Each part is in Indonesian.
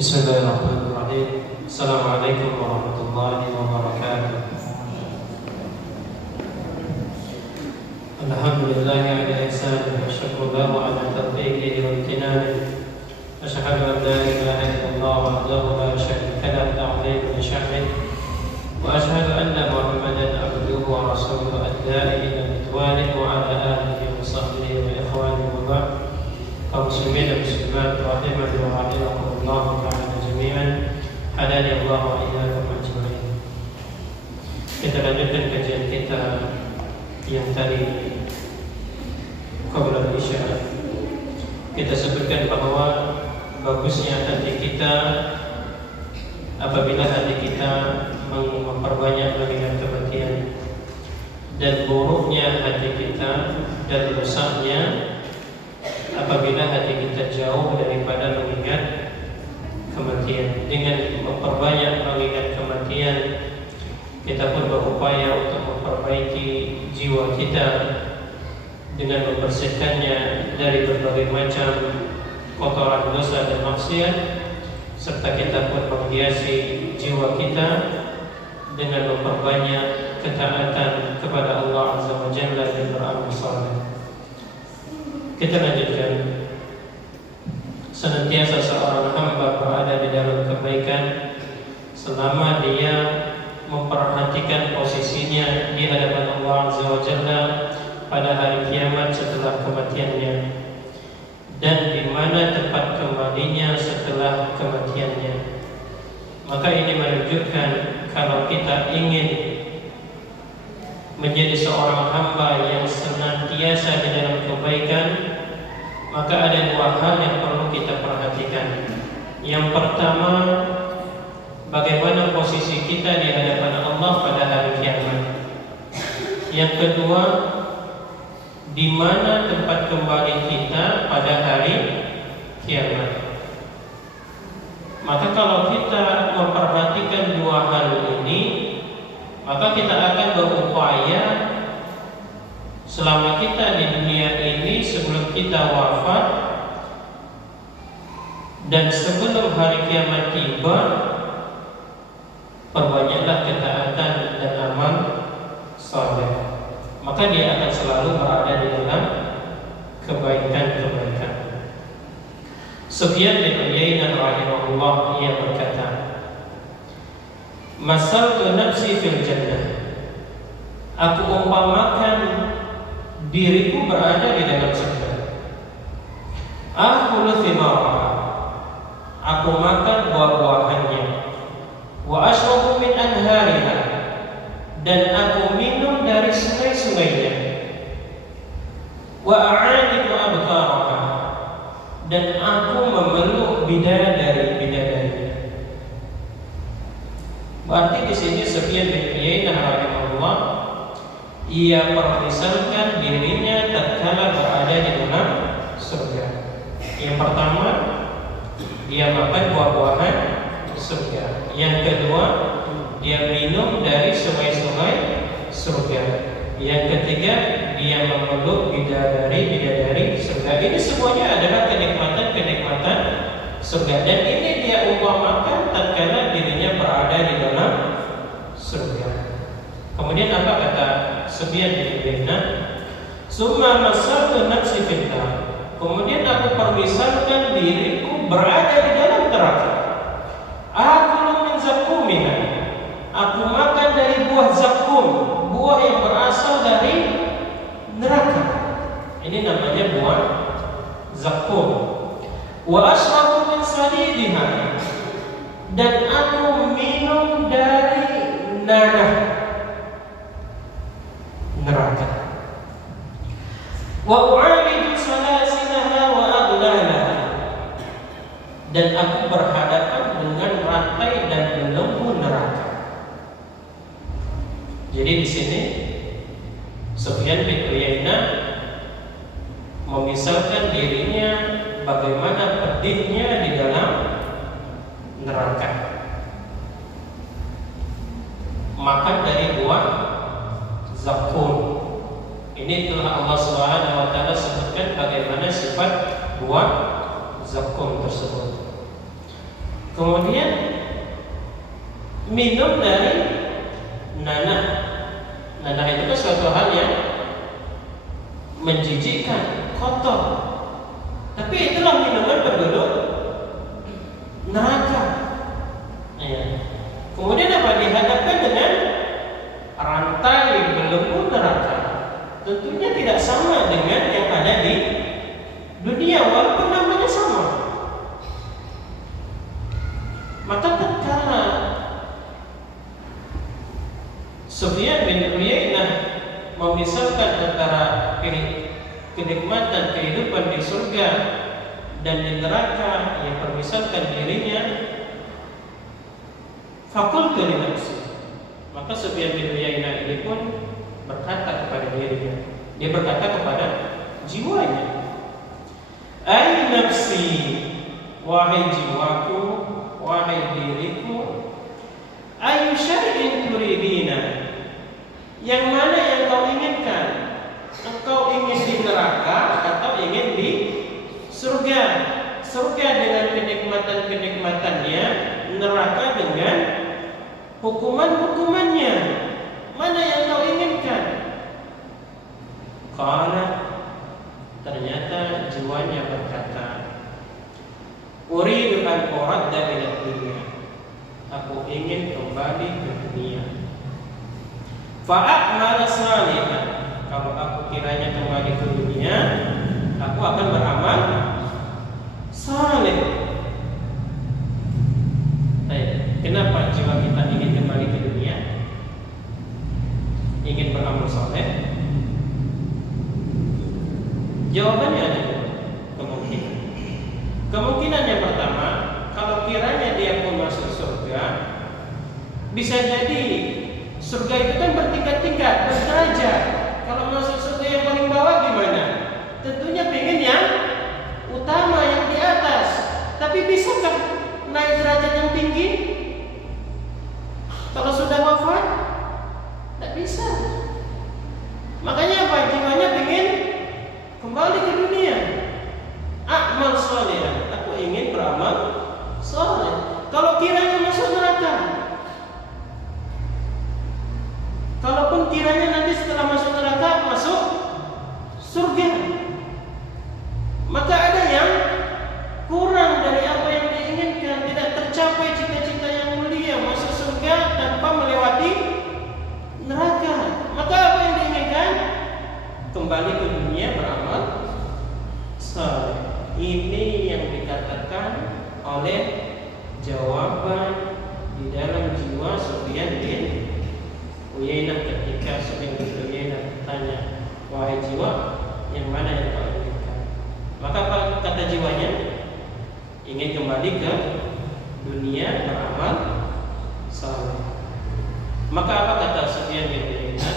Bismillahirrahmanirrahim. Assalamualaikum warahmatullahi wabarakatuh. Alhamdulillahi ala ihsanihi wa syukru lahu ala tawfiqihi wa imtinanihi. Asyhadu an la ilaha illallah wahdahu la syarika lahu ta'ziman li sya'nihi wa asyhadu anna Muhammadan abduhu wa rasuluhu ad-da'i ila ridwanihi wa ala alihi wa sahbihi wa ikhwanihi wa ba'd. Kaum muslimin dan muslimat rahimani wa rahimakumullah ta'ala jami'an. Hadani Allah wa iyyakum ajma'in. Kita lanjutkan kajian kita yang tadi qabla isya. Kita sebutkan bahwa bagusnya hati kita apabila hati kita memperbanyak mengingat kematian, dan buruknya hati kita dan rusaknya apabila hati kita jauh daripada mengingat kematian. Dengan memperbanyak mengingat kematian, kita pun berupaya untuk memperbaiki jiwa kita dengan membersihkannya dari berbagai macam kotoran dosa dan maksiat, serta kita pun menghiasi jiwa kita dengan memperbanyak ketaatan kepada Allah Azza wa Jalla dan beramal saleh. Kita lanjutkan. Senantiasa seorang hamba berada di dalam kebaikan selama dia memperhatikan posisinya di hadapan Allah Azza wa Jalla pada hari kiamat setelah kematiannya, dan di mana tempat kembalinya setelah kematiannya. Maka ini menunjukkan kalau kita ingin menjadi seorang hamba yang senantiasa di dalam kebaikan, maka ada dua hal yang perlu kita perhatikan. Yang pertama, bagaimana posisi kita di hadapan Allah pada hari kiamat. Yang kedua, di mana tempat kembali kita pada hari kiamat. Maka kalau kita memperhatikan dua hal ini, maka kita akan berupaya selama kita di dunia ini, sebelum kita wafat dan sebelum hari kiamat tiba, perbanyaklah ketaatan dan amal saleh. Maka dia akan selalu berada di dalam kebaikan-kebaikan. Sufyan bin Uyainah rahimahullah, ia berkata, "Masaltu nafsi fil jannah." Aku umpamakan diriku berada di dalam surga. Akulu thimaraha, aku makan buah-buahannya. Wa ashrabu min anhariha, dan aku minum dari sungai-sungainya. Wa a'aniku abkaraha, dan aku memeluk bidadari-bidadarinya. Berarti di sini Sufyan bin Uyainah rahimahullah, ia permisalkan dirinya tatkala berada di dalam surga. Yang pertama, dia makan buah-buahan surga. Yang kedua, dia minum dari sungai-sungai surga. Yang ketiga, dia memeluk bidadari-bidadari surga. Ini semuanya adalah kenikmatan-kenikmatan surga. Dan ini dia umpamakan tatkala dirinya berada di dalam surga. Kemudian apa kata Sufyan bin Uyainah? Summa masaltu nafsi fil nar. Kemudian aku permisalkan diriku berada di dalam neraka. Aku min zakumina, aku makan dari buah zakum, buah yang berasal dari neraka. Ini namanya buah zakum. Wa ashrabu min sadidiha, dan aku minum dari nanah neraka. Wa u'alidu salasinaha wa aghlalaha, dan aku berhadapan dengan rantai dan belenggu neraka. Jadi di sini Sufyan bin Uyainah memisalkan dirinya bagaimana pedihnya di dalam neraka. Makan dari buah zakum. Ini telah Allah Subhanahu wa taala sebutkan bagaimana sifat buah zakum tersebut. Kemudian minum dari nanah. Nanah itu kan suatu hal yang menjijikkan, kotor. Tapi itulah minuman penduduk neraka. Ya. Kemudian apa? Dihadapkan dengan rantai belenggu neraka. Tentunya tidak sama dengan yang ada di dunia, walaupun namanya sama. Maka tatkala Sufyan bin Uyainah memisahkan antara kenikmatan kehidupan di surga dan di neraka, yang permisahkan dirinya, fakultu li nafsi. Maka Sufyan bin Uyainah ini pun berkata kepada dirinya, dia berkata kepada jiwanya, ai nafsi, wahai jiwaku, wahai diriku, ayu syai'in turidina, yang mana yang kau inginkan? Engkau ingin di neraka atau ingin di surga? Surga dengan kenikmatan-kenikmatannya, neraka dengan hukuman-hukumannya. Mana yang kau inginkan? Qala, ternyata jiwanya berkata, uridu an uradda ila dunya, aku ingin kembali ke dunia. Fa'amal salihan, kalau aku kiranya kembali ke dunia, aku akan beramal saleh. Kenapa jiwa kita ingin kembali ke dunia? Ingin beramal saleh? Jawabannya ada dua kemungkinan. Kemungkinan yang pertama, kalau kiranya dia pun masuk surga, bisa jadi surga itu kan bertingkat-tingkat, berderajat. Kalau masuk surga yang paling bawah gimana? Tentunya pengen yang utama, yang di atas. Tapi bisakah naik derajat yang tinggi? Kalau sudah wafat, tidak bisa. Makanya apa? Jiwanya pengen kembali ke dunia. Amal saleh, aku ingin beramal saleh. Kalau kiranya masuk neraka, kalaupun kiranya nanti setelah masuk neraka masuk surga, maka ada yang kurang dari apa yang diinginkan. Tidak tercapai cita-cita yang mulia, masuk surga tanpa melewati neraka. Maka apa yang diinginkan? Kembali ke dunia beramal saleh. Ini yang dikatakan oleh jawaban di dalam jiwa Sufyan bin Uyainah ketika Sufyan bin Uyainah bertanya, wahai jiwa, yang mana yang kau inginkan? Maka apa kata jiwanya? Ingin kembali ke dunia beramal saleh. Maka apa kata Sufyan bin Uyainah?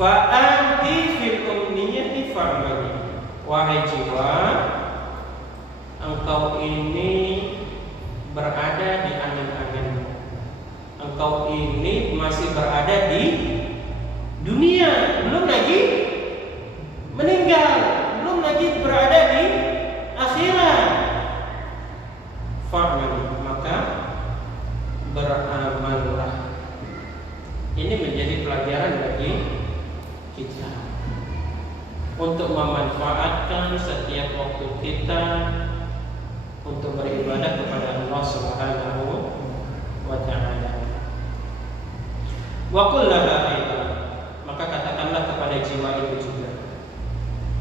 Fa anti fil umniyati fa'mali. Wahai jiwa, engkau ini berada di angan-anganmu. Engkau ini masih berada di dunia, belum lagi meninggal, belum lagi berada di akhirat. Fa'mali, maka beramallah. Ini menjadi pelajaran bagi kita untuk memanfaatkan setiap waktu kita untuk beribadah kepada Allah Subhanahu wa ta'ala. Wa qul laha aidan, maka katakanlah kepada jiwa itu juga,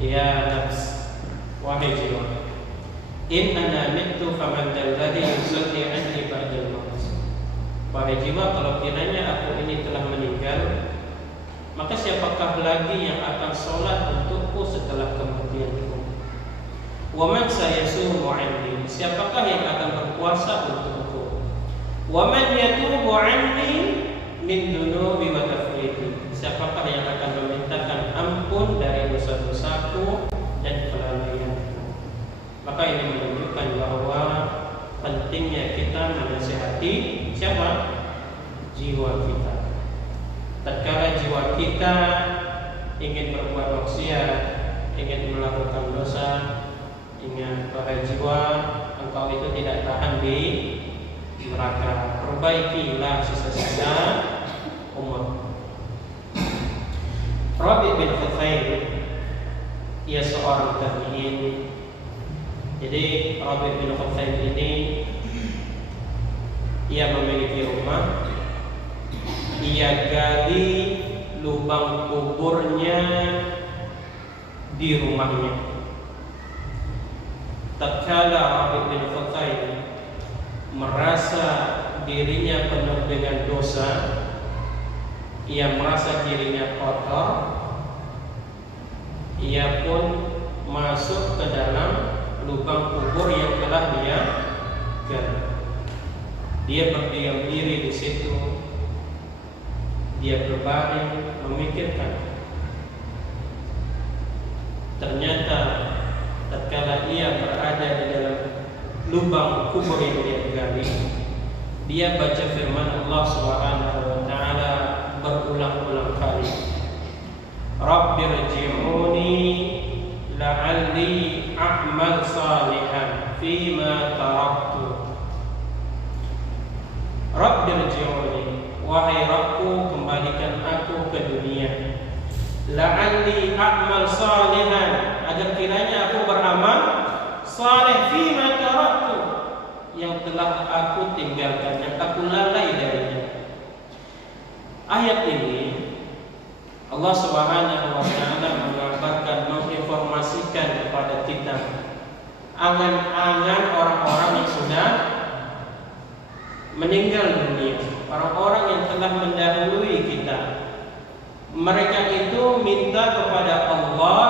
ya nafs, wahai jiwa, in ana mittu faman alladhi yusalli anni ba'dal maut. Wahai jiwa, kalau kiranya aku ini telah meninggal, maka siapakah lagi yang akan sholat untukku setelah kematianku? Wa man sayasumu anni, siapakah yang akan berpuasa untukku? Wa man yatubu anni min dunubi wa tafriti, siapakah yang akan memintakan ampun dari dosa-dosaku dan kelalaianku? Maka ini menunjukkan bahwa pentingnya kita menasihati siapa? Jiwa kita. Tatkala jiwa kita ingin berbuat maksiat, ingin melakukan dosa, ingat, wahai jiwa, engkau kau itu tidak tahan di neraka. Perbaikilah sisa-sisa umur. Rabi bin Khuthaim, ia seorang tabi'in. Jadi Rabi bin Khuthaim ini ia memiliki rumah. Ia gali lubang kuburnya di rumahnya. Tatkala Rabi bin Khuthaim merasa dirinya penuh dengan dosa, ia merasa dirinya kotor, ia pun masuk ke dalam lubang kubur yang telah dia gali. Dia berdiam diri di situ. Dia berbaring memikirkan. Ternyata tatkala ia berada di dalam lubang kubur yang dia gali, dia baca firman Allah Subhanahu wa taala berulang-ulang kali. Rabbirji'uni la'alli a'mal salihan fima taraktu. Rabbirji'uni, wahai Rabbku, kembalikan aku ke dunia. La'alli a'mal salihan, agar kiranya aku beramal saleh fima taraktu, yang telah aku tinggalkan, yang aku lalai darinya. Ayat ini Allah Subhanahu wa taala mengabarkan, menginformasikan kepada kita angan-angan orang-orang yang sudah meninggal dunia, orang-orang yang telah mendahului kita. Mereka itu minta kepada Allah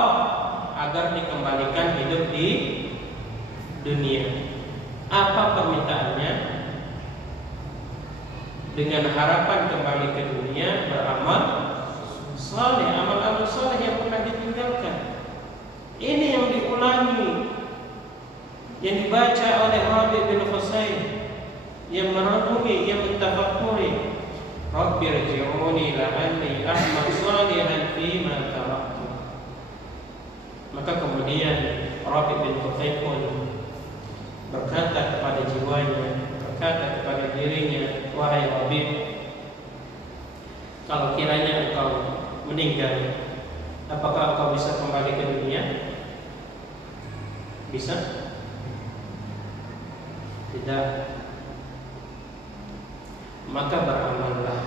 agar dikembalikan hidup di dunia. Apa permintaannya? Dengan harapan kembali ke dunia, beramal saleh, amal-amal saleh yang pernah ditinggalkan. Ini yang diulangi, yang dibaca oleh Rabi bin Khuthaim, yang merenungi, yang mentafakuri. Rabbirji'uni la'alli a'mal salihan fima taraktu. Maka kemudian Rabi bin Khuthaim pun berkata kepada jiwanya, berkata kepada dirinya, wahai Rabi, kalau kiranya engkau meninggal, apakah engkau bisa kembali ke dunia? Bisa? Tidak. Maka beramallah.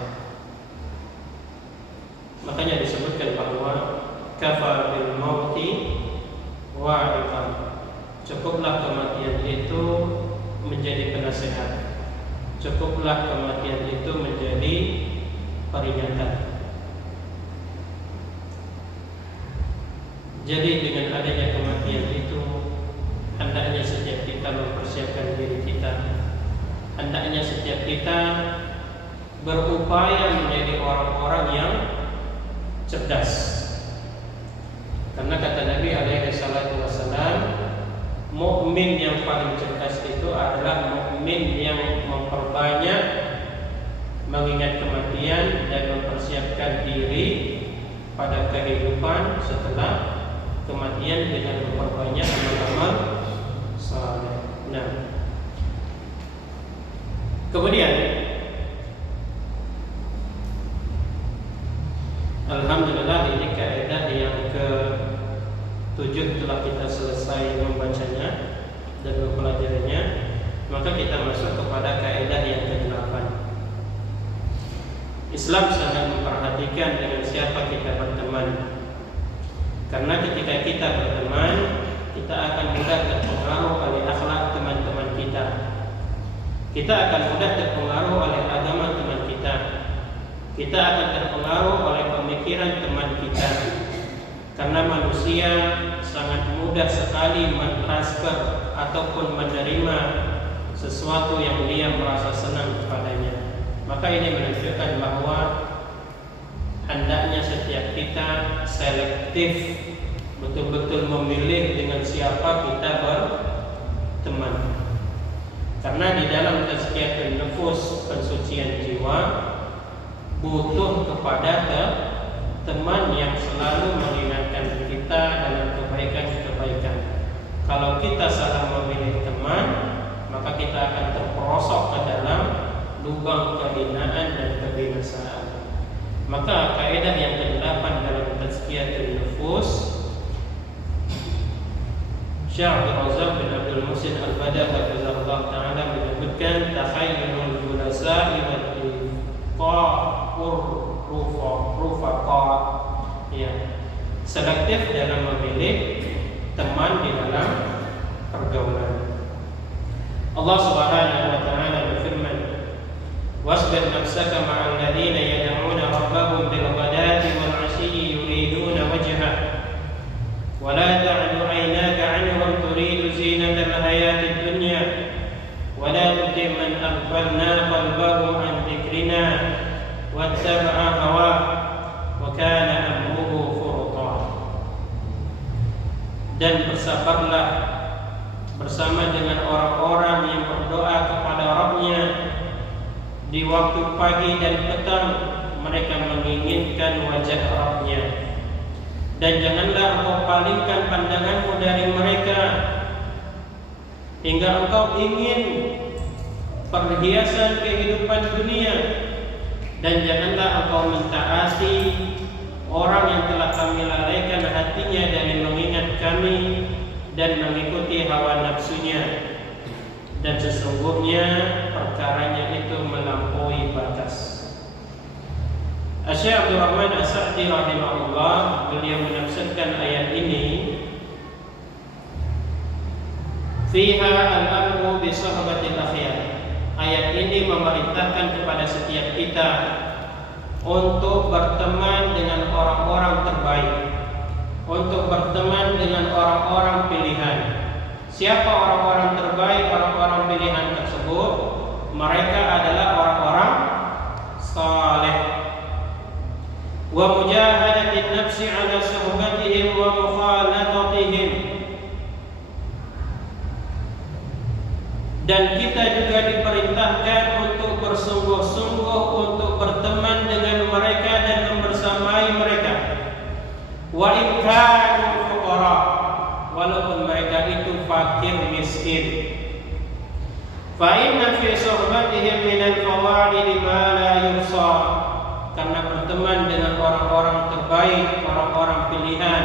Makanya disebutkan bahwa kafa bil mauti wa'idhan, cukuplah kematian itu menjadi penasehat, cukuplah kematian itu menjadi peringatan. Jadi dengan adanya kematian itu, hendaknya setiap kita mempersiapkan diri kita. Hendaknya setiap kita berupaya menjadi orang-orang yang cerdas. Karena kata Nabi alaihi salatu wasallam, mukmin yang paling cerdas itu adalah mukmin yang memperbanyak mengingat kematian dan mempersiapkan diri pada kehidupan setelah kematian dengan memperbanyak amal-amal saleh. Nah, kemudian alhamdulillah, ini kaidah yang ke-7 telah kita selesai membacanya dan mempelajarinya. Maka kita masuk kepada kaidah yang ke-8. Islam sangat memperhatikan dengan siapa kita berteman. Karena ketika kita berteman, kita akan mudah terpengaruh oleh akhlak teman-teman kita. Kita akan mudah terpengaruh oleh agama teman kita. Kita akan terpengaruh oleh pemikiran teman kita. Karena manusia sangat mudah sekali mentransfer ataupun menerima sesuatu yang dia merasa senang kepadanya. Maka ini menunjukkan bahwa hendaknya setiap kita selektif, betul-betul memilih dengan siapa kita berteman. Karena di dalam tazkiyatun nufus, pensucian jiwa, butuh kepada teman yang selalu mengingatkan kita dalam kebaikan-kebaikan. Kalau kita salah memilih teman, kita akan terperosok ke dalam lubang kehinaan dan kebinasaan. Maka kaidah yang ke-8 dalam tazkiyatun nufus, Syekh Abdul Razak bin Abdul Muhsin Al-Badr hafizahullah taala menyebutkan takhayyulul julasa'i rufaqa, ya, selektif dalam memilih teman di dalam pergaulan. Allah Subhanahu wa taala berfirman, "Wasbir nafsaka ma'al ladzina yad'una rabbahum bil ghadati wal 'ashiyyi yuriduna wajhah wa la ta'du 'aynaka 'anhum turidu zinatal hayatid dunya wa la tuti' man aghfalna qalbahu 'an dzikrina wattaba'a hawa wa kana amruhu furta." Dan bersabarlah bersama dengan orang-orang yang berdoa kepada Rabb-Nya di waktu pagi dan petang, mereka menginginkan wajah Rabb-Nya. Dan janganlah engkau palingkan pandanganmu dari mereka hingga engkau ingin perhiasan kehidupan dunia, dan janganlah engkau mentaati orang yang telah kami lalaikan hatinya dari mengingat kami dan mengikuti hawa nafsunya, dan sesungguhnya perkaranya itu melampaui batas. Syekh Abdul Rahman As-Sa'di rahimahullah, beliau menafsirkan ayat ini, fiha al-amru bi sahabatil akhyar. Ayat ini memerintahkan kepada setiap kita untuk berteman dengan orang-orang terbaik, untuk berteman dengan orang-orang pilihan. Siapa orang-orang terbaik, orang-orang pilihan tersebut? Mereka adalah orang-orang saleh. Wa mujahadatin nafsi ala suhbatihim wa mukhalatatihim. Dan kita juga diperintahkan untuk bersungguh-sungguh untuk berteman dengan mereka dan membersamai mereka. Wa in kanu fuqara, walaupun mereka itu fakir miskin. Fa inna fi suhbatihim min al-fawaid ma la yuhsa. Karena berteman dengan orang-orang terbaik, orang-orang pilihan,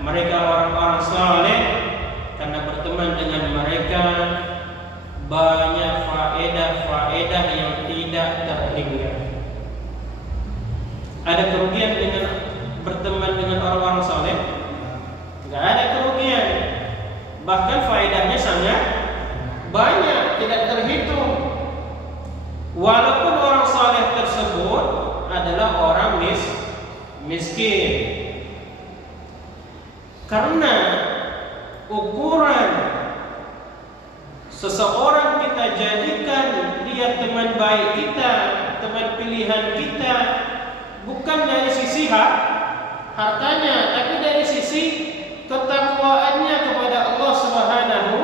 mereka orang-orang saleh, karena berteman dengan mereka banyak faedah-faedah yang tidak terhingga. Ada kerugian dengan berteman dengan orang-orang saleh? Enggak ada kerugian. Bahkan faedahnya sangat banyak, tidak terhitung. Walaupun orang saleh tersebut adalah orang miskin. Karena ukuran seseorang kita jadikan dia teman baik kita, teman pilihan kita, bukan dari sisi hartanya, tapi dari sisi ketakwaannya kepada Allah Subhanahu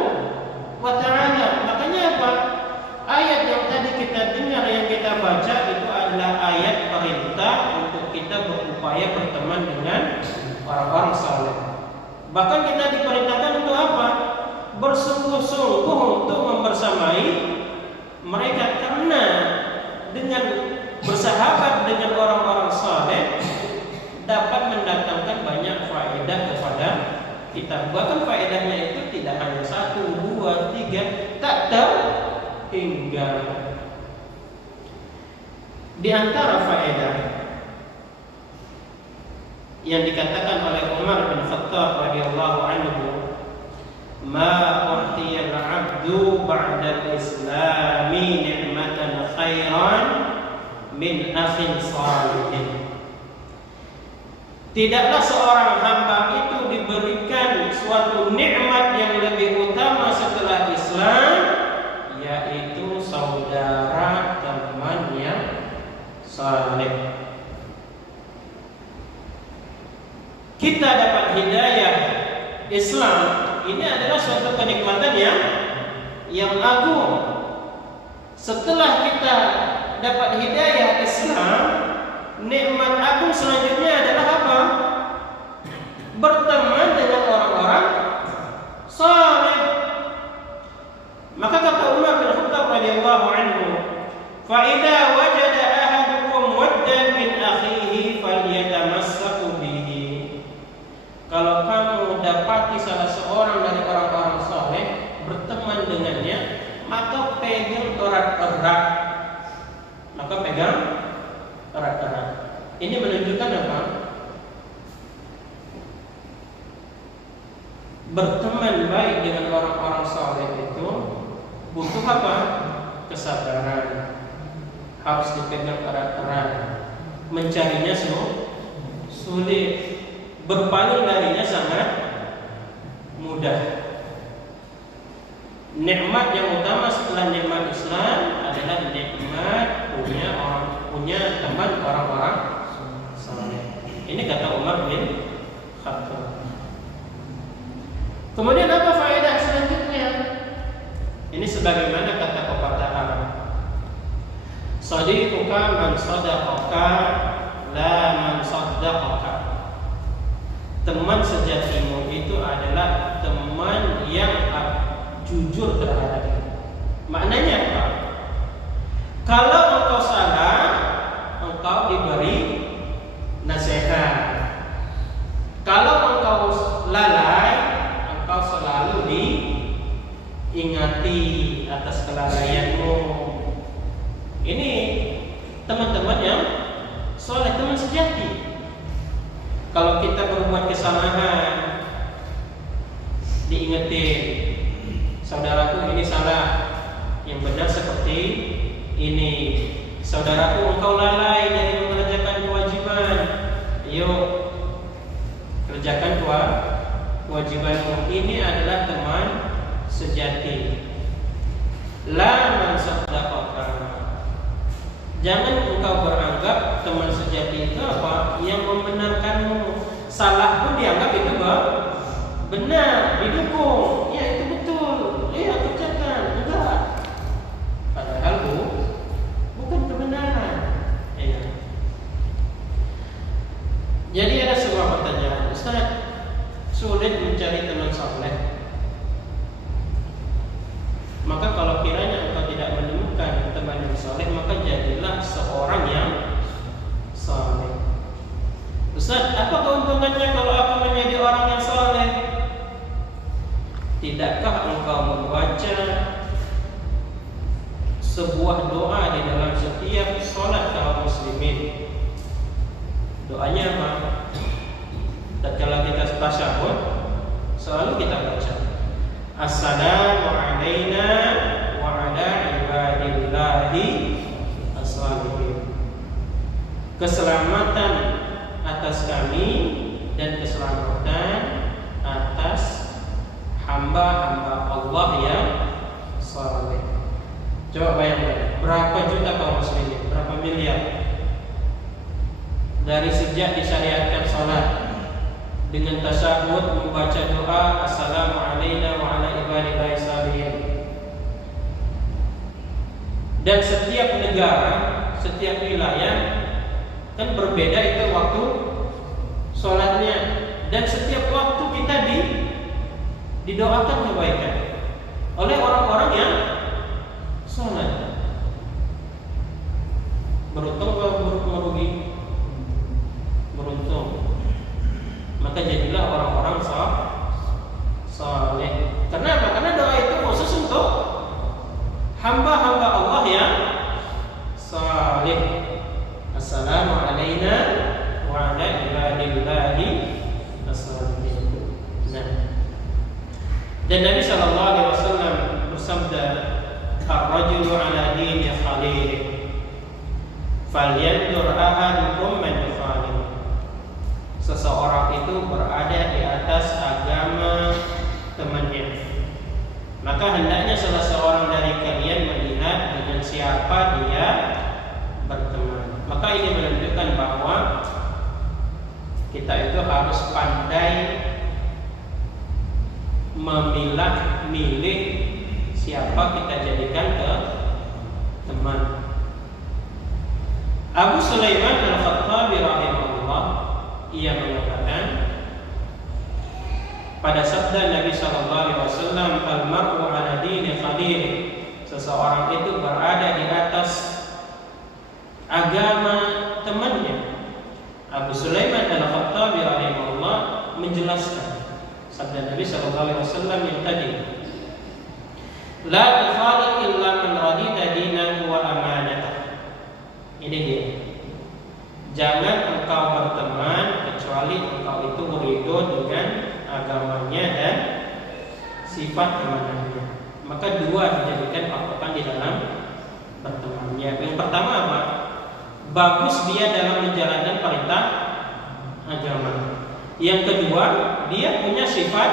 wa taala. Makanya apa? Ayat yang tadi kita dengar, yang kita baca itu adalah ayat perintah untuk kita berupaya berteman dengan orang-orang saleh. Bahkan kita diperintahkan untuk apa? Bersungguh-sungguh untuk membersamai mereka, karena dengan bersahabat dengan orang-orang saleh dapat mendatangkan banyak faedah kepada kita. Bahkan faedahnya itu tidak hanya 1, 2, 3, tak terhingga. Di antara faedah yang dikatakan oleh Umar bin Khattab radhiyallahu anhu, ma u'tiya al-'abdu ba'da al-islami ni'matan khairan min akhin salihin. Tidaklah seorang hamba itu diberikan suatu nikmat yang lebih utama setelah Islam, yaitu saudara teman yang saleh. Kita dapat hidayah Islam, ini adalah suatu kenikmatan yang agung. Setelah kita dapat hidayah Islam, nikmat agung selanjutnya adalah apa? Berteman dengan orang-orang saleh. Maka kata Umar bin Fa idza wajada ahadukum waddan min akhihi falyatamassaku bihi. Kalau kamu dapati salah seorang dari orang-orang saleh berteman dengannya, maka pegang erat-erat. Maka pegang erat-erat. Ini menunjukkan apa? Berteman baik dengan orang-orang saleh itu butuh apa? Kesabaran. Harus dipegang erat-erat. Mencarinya sulit. Berpaling darinya sangat mudah. Nikmat yang utama setelah nikmat Islam adalah nikmat punya teman orang-orang saleh. Ini kata Umar bin Khattab. Kemudian apa faedah selanjutnya? Ini sebagaimana kata pepatah Arab. Sadiquka man sadaqaka la man saddaqaka. Teman sejatimu itu adalah teman yang jujur terhadapmu. Maknanya apa? Kalau engkau salah, engkau diberi nasihat. Kalau engkau lalai, engkau selalu diingati atas kelalaianmu. Ini teman-teman yang soleh, teman sejati. Kalau kita berbuat kesalahan, diingetin, saudaraku ini salah, yang benar seperti ini. Saudaraku engkau lalai dari mengerjakan kewajiban, yuk kerjakan kewajibanmu. Ini adalah teman sejati. La man saddaqaka. Jangan engkau beranggap teman sejati itu apa? Yang membenarkanmu. Salah pun dianggap itu benar, didukung. Ya itu betul. Iya kerjakan. Enggak. Padahal bukan kebenaran. Ya. Jadi ada sebuah pertanyaan, Ustaz, sulit mencari teman saleh. Maka kalau kiranya engkau tidak menemukan teman yang saleh, maka jadilah seorang yang saleh. Ustaz, apa keuntungannya kalau aku menjadi orang yang saleh? Tidakkah engkau membaca sebuah doa di dalam setiap sholat kaum muslimin? Doanya apa? Tatkala kita tasyahud, selalu kita baca Assalamu alayna wa ala ibadillahi as-salihin. Keselamatan atas kami dan keselamatan atas hamba-hamba Allah yang saleh. Coba bayangkan, berapa juta kaum muslimin, berapa miliar. Dari sejak disyariatkan salat dengan tasyahud membaca doa Assalamu alayna wa ala ibadillahi salihin. Dan setiap negara, setiap wilayah kan berbeda itu waktu sholatnya. Dan setiap waktu kita didoakan kebaikan oleh orang-orang yang sholat. Beruntung atau merugi? Beruntung. Maka jadilah orang-orang saleh. Kenapa? Karena doa itu khusus untuk hamba-hamba Allah yang saleh. Assalamu alayna wa ala ibadillahi as-salihin. Dan Nabi sallallahu alaihi wasallam bersabda, "Ar-rajulu ala dini khalilih, falyanzur ahadukum man yukhalil." Seseorang itu berada di atas agama temannya. Maka hendaknya salah seorang dari kalian melihat dengan siapa dia berteman. Maka ini menunjukkan bahwa kita itu harus pandai milih siapa kita jadikan ke teman. Abu Sulaiman Al-Khattabi rahimahullah, ia mengatakan pada sabda Nabi sallallahu alaihi wasallam, "Al-mar'u 'ala dini khalil." Seseorang itu berada di atas agama temannya. Abu Sulaiman Al-Khattabi rahimahullah menjelaskan sabda Nabi sallallahu alaihi wasallam yang tadi, la tukhaliq illa man radita dinahu wa amanatahu. Ini dia. Jangan engkau berteman kecuali engkau itu beridho dengan agamanya dan sifat amanahnya. Maka dua dijadikan patokan di dalam bertemannya. Yang pertama apa? Bagus dia dalam menjalankan perintah agama. Yang kedua, dia punya sifat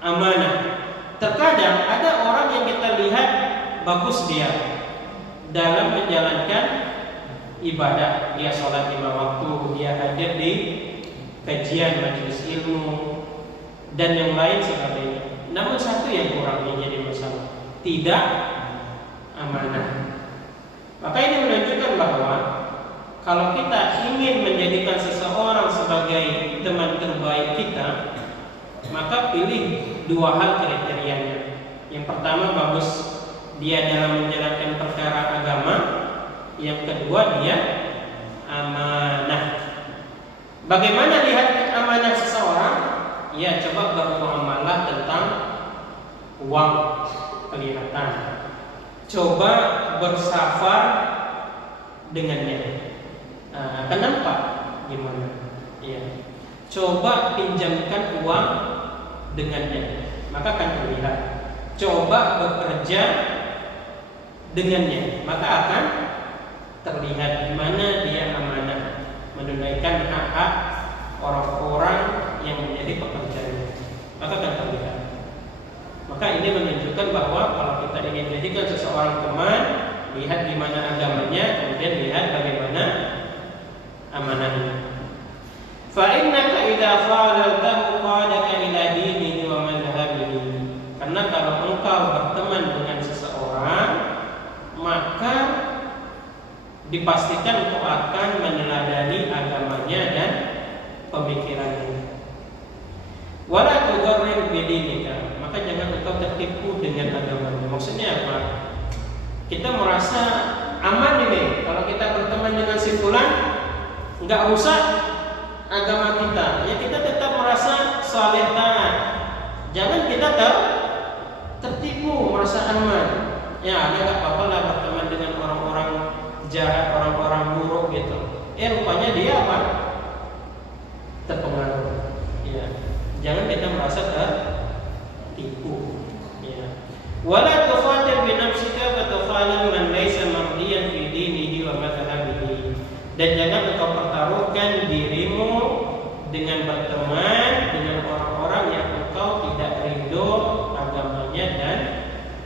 amanah. Terkadang ada orang yang kita lihat bagus dia dalam menjalankan ibadah, dia sholat 5 waktu, dia hadir di kajian majelis ilmu dan yang lain sebagainya. Namun satu yang kurang yang jadi masalah, tidak amanah. Maka ini menunjukkan bahwa kalau kita ingin menjadikan seseorang sebagai teman terbaik kita, maka pilih dua hal kriterianya. Yang pertama, bagus dia dalam menjalankan perkara agama. Yang kedua, dia amanah. Bagaimana lihat amanah seseorang? Ya, coba bermuamalah tentang uang, kelihatan. Coba bersafar dengannya. Kenapa? Gimana? Ya. Coba pinjamkan uang dengannya, maka akan terlihat. Coba bekerja dengannya, maka akan terlihat di mana dia amanah, menunaikan hak-hak orang-orang yang menjadi pekerjanya, maka akan terlihat. Maka ini menunjukkan bahwa kalau kita ingin jadikan seseorang teman, lihat di mana agamanya, kemudian lihat bagaimana amanahnya. Fa innaka idza khalaltahu qadaka ila dinihi wa madhhabihi. Karena kalau engkau berteman dengan seseorang, maka dipastikan engkau akan meneladani agamanya dan pemikirannya. Wala tugharrir bidinika, maka jangan engkau tertipu dengan agamanya. Maksudnya apa? Kita merasa aman ini kalau kita berteman dengan si fulan, enggak rusak agama kita. Ya kita tetap merasa saleh taat. Jangan kita tertipu, merasa aman. Ya, enggak apa-apa lah berteman dengan orang-orang jahat, orang-orang buruk gitu. Rupanya dia apa? Terpengaruh. Ya. Jangan kita merasa tertipu. Ya. Wala tufatir bi nafsika wa tufalil man laysa mardiyan fi dinihi wa madhhabihi. Dan jangan engkau pertaruhkan dirimu dengan berteman dengan orang-orang yang engkau tidak ridho agamanya dan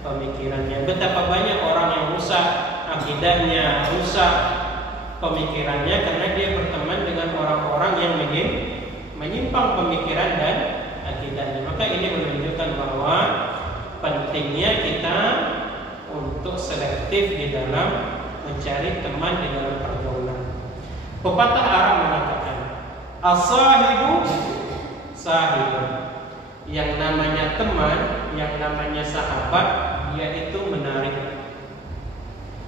pemikirannya. Betapa banyak orang yang rusak akidahnya, rusak pemikirannya karena dia berteman dengan orang-orang yang menyimpang pemikiran dan akidahnya. Maka ini menunjukkan bahwa pentingnya kita untuk selektif di dalam mencari teman di dalam pergaulan. Pepatah Arab mengatakan, as-sahibu sahibun. Yang namanya teman, yang namanya sahabat, dia itu menarik.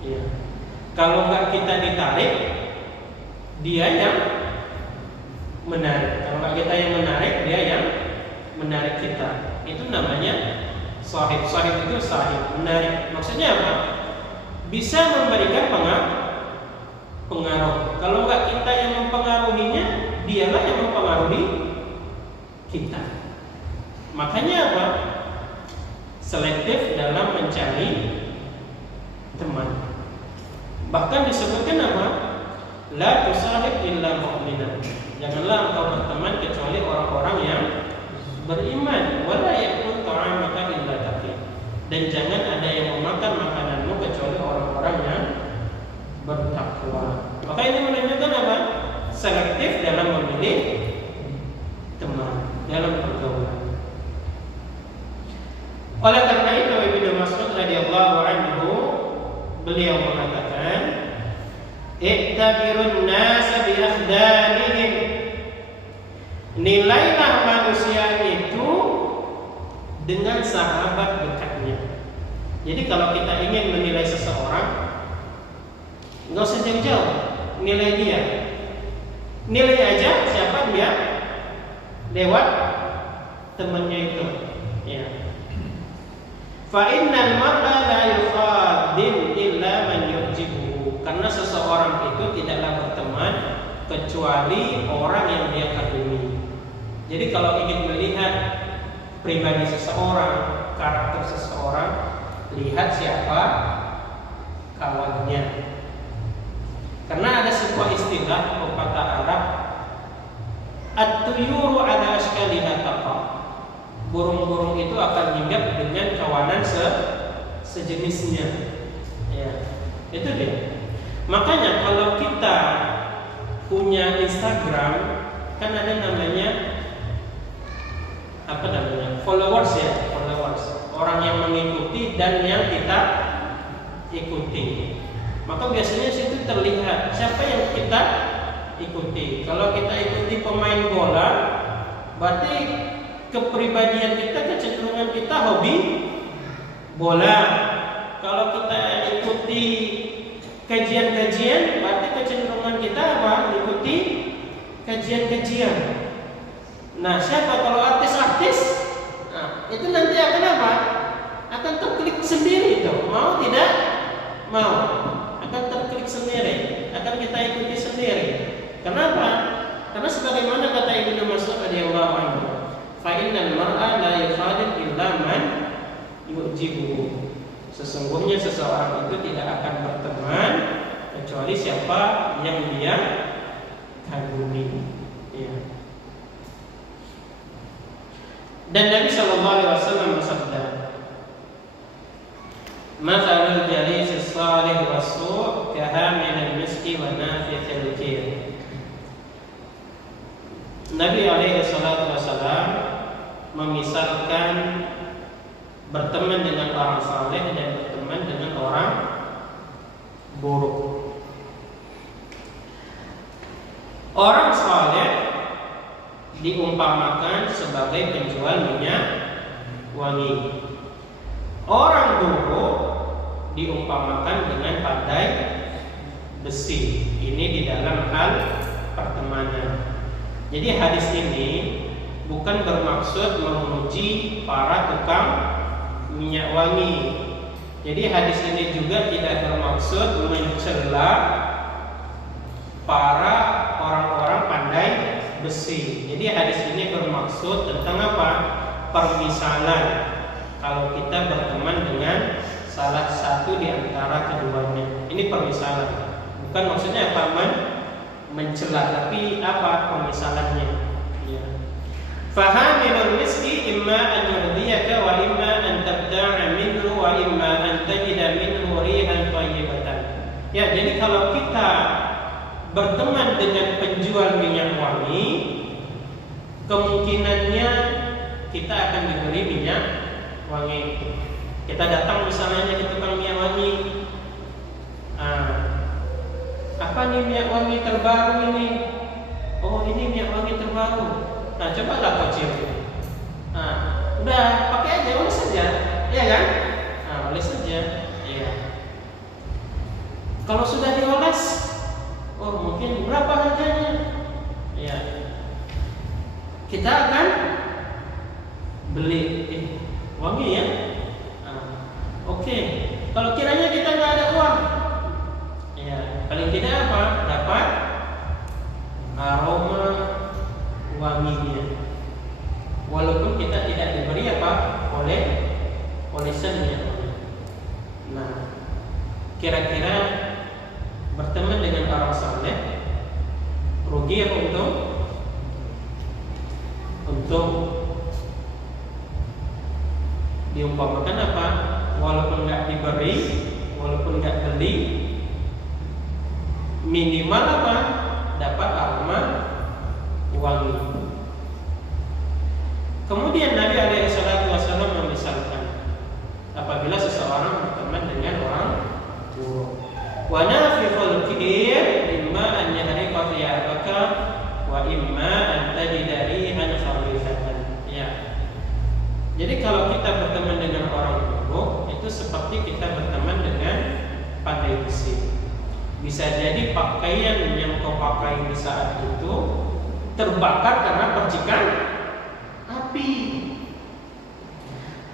Ya. Kalau nggak kita ditarik, dia yang menarik. Kalau nggak kita yang menarik, dia yang menarik kita. Itu namanya sahib. Sahib itu sahib, menarik. Maksudnya apa? Bisa memberikan pengaruh. Kalau nggak kita yang mempengaruhinya, dialah yang mempengaruhi kita. Makanya apa? Selektif dalam mencari teman. Bahkan disebutkan apa? La tusahib illa mu'minan. Janganlah engkau berteman kecuali orang-orang yang beriman. Wala yakul ta'amaka illa taqi. Dan jangan ada yang memakan makananmu kecuali orang-orang yang bertakwa. Maka ini menunjukkan apa? Selektif dalam memilih teman, dalam pergaulan. Oleh karena itu Ibnu Mas'ud radhiyallahu anhu beliau mengatakan, "Iktabirun nasa bi akhdanihim." Nilailah manusia itu dengan sahabat dekatnya. Jadi kalau kita ingin menilai seseorang, nggak usah jauh-jauh nilai dia. Nilai aja siapa dia lewat temannya itu. Ya. Fa innal mar'a la yuqadin illa man yujibu. Karena seseorang itu tidaklah berteman kecuali orang yang dia kagumi. Jadi kalau ingin melihat pribadi seseorang, karakter seseorang, lihat siapa kawannya. Karena ada sebuah istilah pepatah Arab, at-tuyuru ala ashkaliha taqa. Burung-burung itu akan hinggap dengan kawanan sejenisnya. Ya, itu dia. Makanya kalau kita punya Instagram, kan ada namanya followers ya, followers. Orang yang mengikuti dan yang kita ikuti. Maka biasanya situ terlihat siapa yang kita ikuti. Kalau kita ikuti pemain bola, berarti kepribadian kita, kecenderungan kita hobi bola. Kalau kita ikuti kajian-kajian, berarti kecenderungan kita apa? Ikuti kajian-kajian. Nah, siapa kalau artis-artis? Nah, itu nanti akan apa? Akan terklik sendiri itu. Mau tidak? Mau. Akan terklik sendiri. Akan kita ikuti sendiri. Kenapa? Karena sebagaimana kata Ibnu Mas'ud radhiyallahu anhu, fa innal mar'a la yukhadib illa man yujibu. Sesungguhnya seseorang itu tidak akan berteman kecuali siapa yang dia kagumi. Ya. Dan Nabi sallallahu alaihi wasallam bersabda, "Mathalul jalis as-salih was-su' kahamil al-miski wa nafiyatil kir." Nabi alaihi salatu wasallam memisalkan berteman dengan orang saleh dan berteman dengan orang buruk. Orang saleh diumpamakan sebagai penjual minyak wangi. Orang buruk diumpamakan dengan pandai besi. Ini di dalam hal pertemanan. Jadi hadis ini bukan bermaksud memuji para tukang minyak wangi. Jadi hadis ini juga tidak bermaksud mencela para orang-orang pandai besi. Jadi hadis ini bermaksud tentang apa? Permisalan. Kalau kita berteman dengan salah satu di antara keduanya, ini permisalan. Bukan maksudnya apa? Mencela, tapi apa permisalannya? Ya. Fahamilul miski imma an yurdiyaka wa imma an tabda'a minhu wa imma an tajida minhu rihan thayyibatan. Ya, jadi kalau kita berteman dengan penjual minyak wangi, kemungkinannya kita akan diberi minyak wangi. Kita datang misalnya ke tukang minyak wangi. Apa nih minyak wangi terbaru ini? Oh, ini minyak wangi terbaru. Nah, cobalah kau cium. Udah pakai aja, oles saja, ya kan? Oles saja. Iya. Kalau sudah dioles, oh mungkin berapa harganya? Ya, kita akan beli wangi ya. Oke. Kalau kiranya kita nggak ada uang, ya paling tidak apa? Dapat aroma wanginya. Walaupun kita tidak diberi apa? Olesannya. Nah, kira-kira berteman dengan orang saleh rugi atau untung? Untung. Diumpamakan apa? Walaupun nggak diberi, walaupun nggak beli, minimal apa? Dapat aroma wangi. Kemudian Nabi SAW memisalkan apabila seseorang berteman dengan orang buruk. Wa nafiqul kir imma an yahriqa thiyabaka wa imma an tajida rihan khabithatan. Ya. Jadi kalau kita berteman dengan orang buruk, itu seperti kita berteman dengan pandai besi. Bisa jadi pakaian yang kau pakai di saat itu terbakar karena percikan api.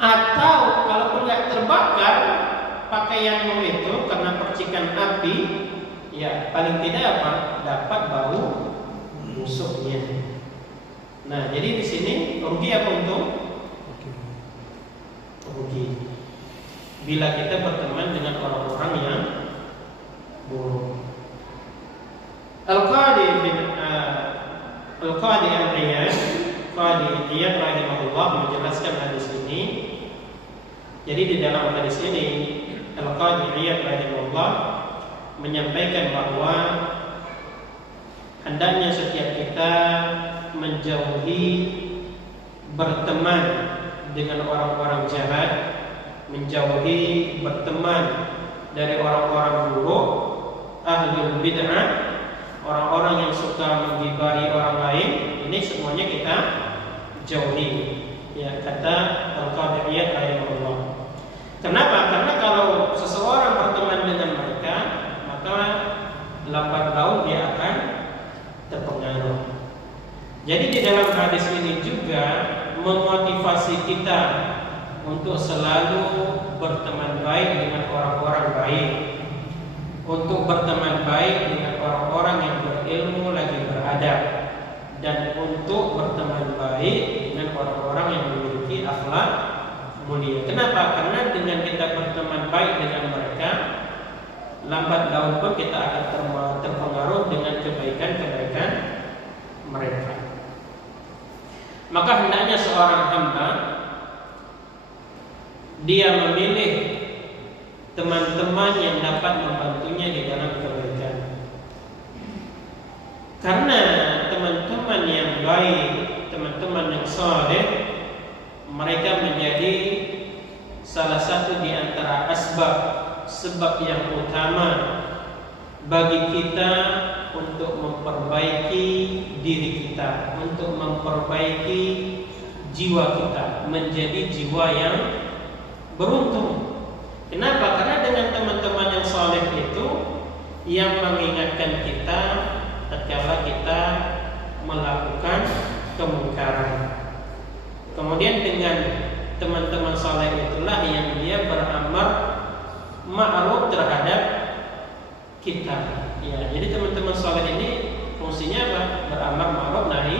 Atau kalaupun nggak terbakar pakaianmu itu karena percikan api, ya paling tidak apa? Dapat bau busuknya. Nah, jadi di sini rugi apa untung? Rugi. Bila kita berteman dengan orang-orang yang buruk. Al-Qadi Iyad rahimahullah menjelaskan hadis ini. Jadi di dalam hadis ini Al-Qadi Iyad rahimahullah menyampaikan bahwa hendaknya setiap kita menjauhi berteman dengan orang-orang jahat, menjauhi berteman dari orang-orang buruk, ahlul bid'ah, orang-orang yang suka menggibahi orang lain. Ini semuanya kita jauhi. Ya, kata Al-Qadi Iyad rahimahullah. Kenapa? Karena kalau seseorang berteman dengan mereka, maka lambat laun dia akan terpengaruh. Jadi di dalam hadis ini juga memotivasi kita untuk selalu berteman baik dengan orang-orang baik, untuk berteman baik dengan orang-orang yang berilmu lagi beradab, dan untuk berteman baik dengan orang-orang yang memiliki akhlak mulia. Kenapa? Karena dengan kita berteman baik dengan mereka, lambat laun pun kita akan terpengaruh dengan kebaikan-kebaikan mereka. Maka hendaknya seorang hamba dia memilih teman-teman yang dapat membantunya di dalam kebaikan. Karena teman-teman yang baik, teman-teman yang saleh, mereka menjadi salah satu di antara sebab yang utama bagi kita untuk memperbaiki diri kita, untuk memperbaiki jiwa kita menjadi jiwa yang beruntung. Kenapa? Karena dengan teman-teman yang saleh itu yang mengingatkan kita tatkala kita melakukan kemungkaran. Kemudian dengan teman-teman saleh itulah yang dia beramar ma'ruf terhadap kita. Ya, jadi teman-teman saleh ini fungsinya apa? Beramar ma'ruf nahi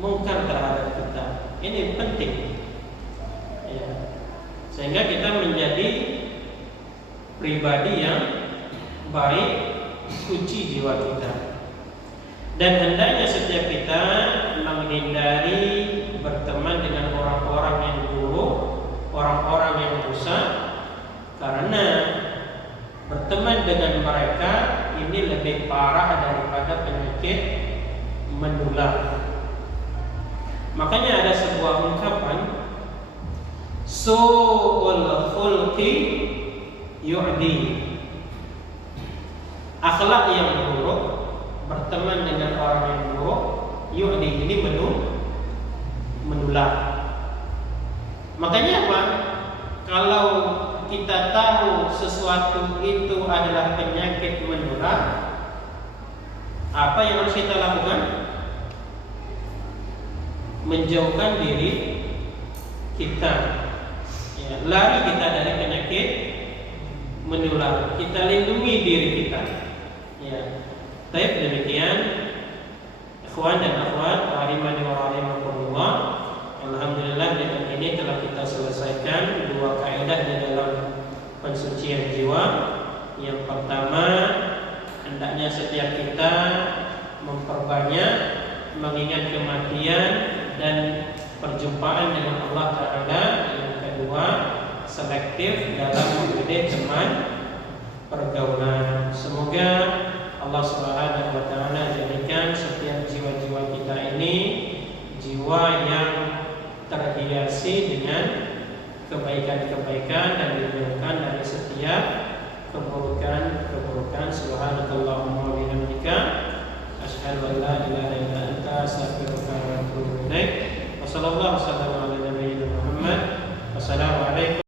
mungkar terhadap kita. Ini penting. Ya. Sehingga kita menjadi pribadi yang baik, suci jiwa kita. Dan hendaknya setiap kita menghindari berteman dengan orang-orang yang buruk, orang-orang yang dosa, karena berteman dengan mereka ini lebih parah daripada penyakit menular. Makanya ada sebuah ungkapan, su'ul khulqi yu'di. Akhlak yang buruk, berteman dengan orang yang buruk, yu'di, ini menular. Makanya apa? Kalau kita tahu sesuatu itu adalah penyakit menular, apa yang harus kita lakukan? Menjauhkan diri kita, ya, lari kita dari penyakit menular, kita lindungi diri kita. Ya, baik, demikian ikhwan dan akhwat rahimani wa rahimakumullah. Alhamdulillah dengan ini telah kita selesaikan dua kaidah di dalam pensucian jiwa. Yang pertama, hendaknya setiap kita memperbanyak mengingat kematian dan perjumpaan dengan Allah Ta'ala. Yang kedua, selektif dalam memilih teman pergaulan. Semoga Allah Subhanahu wa Ta'ala jadikan setiap jiwa-jiwa kita ini jiwa yang terhiasi dengan kebaikan-kebaikan dan dijauhkan dari setiap keburukan-keburukan. Subhanakallahumma wa bihamdika asyhadu an la ilaha illa anta astaghfiruka wa atubu ilaik. Wassallallahu ala nabiyyina Muhammad. Wassalamu alaikum.